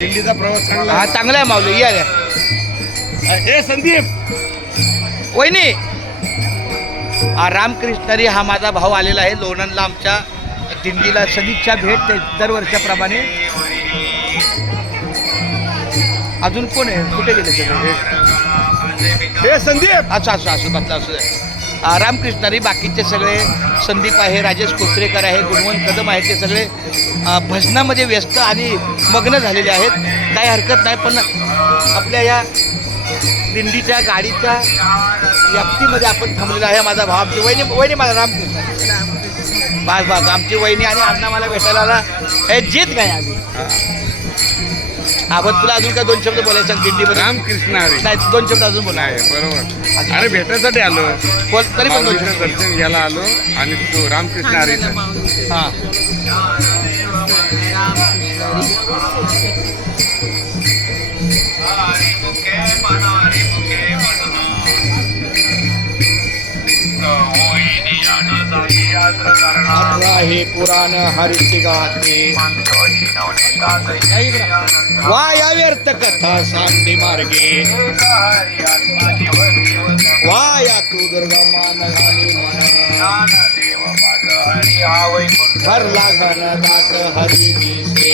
दिंडीचा प्रवास चांगला हा चांगला आहे माऊली या रे. हे संदीप वहिनी रामकृष्णरी हा माझा भाऊ आलेला आहे लोणंदला आमच्या दिंडीला सदिच्छा भेट ते दरवर्षाप्रमाणे. अजून कोण आहे कुठे गेले सगळे? हे संदीप असं असं असं बसलं असं रामकृष्णरी बाकीचे सगळे संदीप आहे, राजेश कोचरेकर आहे, गुणवंत कदम आहे, ते सगळे भजनामध्ये व्यस्त आणि मग्न झालेले आहेत. काही हरकत नाही, पण आपल्या या दिंडीच्या गाडीच्या व्याप्तीमध्ये आपण थांबलेलो आहे. माझा भाव आमची वहिनी वहिनी माझा रामकृष्ण बास बास आमची वहिनी आणि अण्णा मला भेटायला आला. हे जीत काय आम्ही आपण तुला अजून काय दोन शब्द बोलायचं दिंडीमध्ये? रामकृष्ण हरी नाही, दोन शब्द अजून बोला. आहे बरोबर. अरे भेटायसाठी आलो, बोल तरी पण दोन माऊलीचं शब्द. दर्शन घ्यायला आलो आणि तो रामकृष्ण हरीचा हां हे पुराण हरिची गाते वाया व्यर्थ कथा सांडी मार्गे वाया तू दुर्गा मान घाली भरला घन दाट हरी दिसे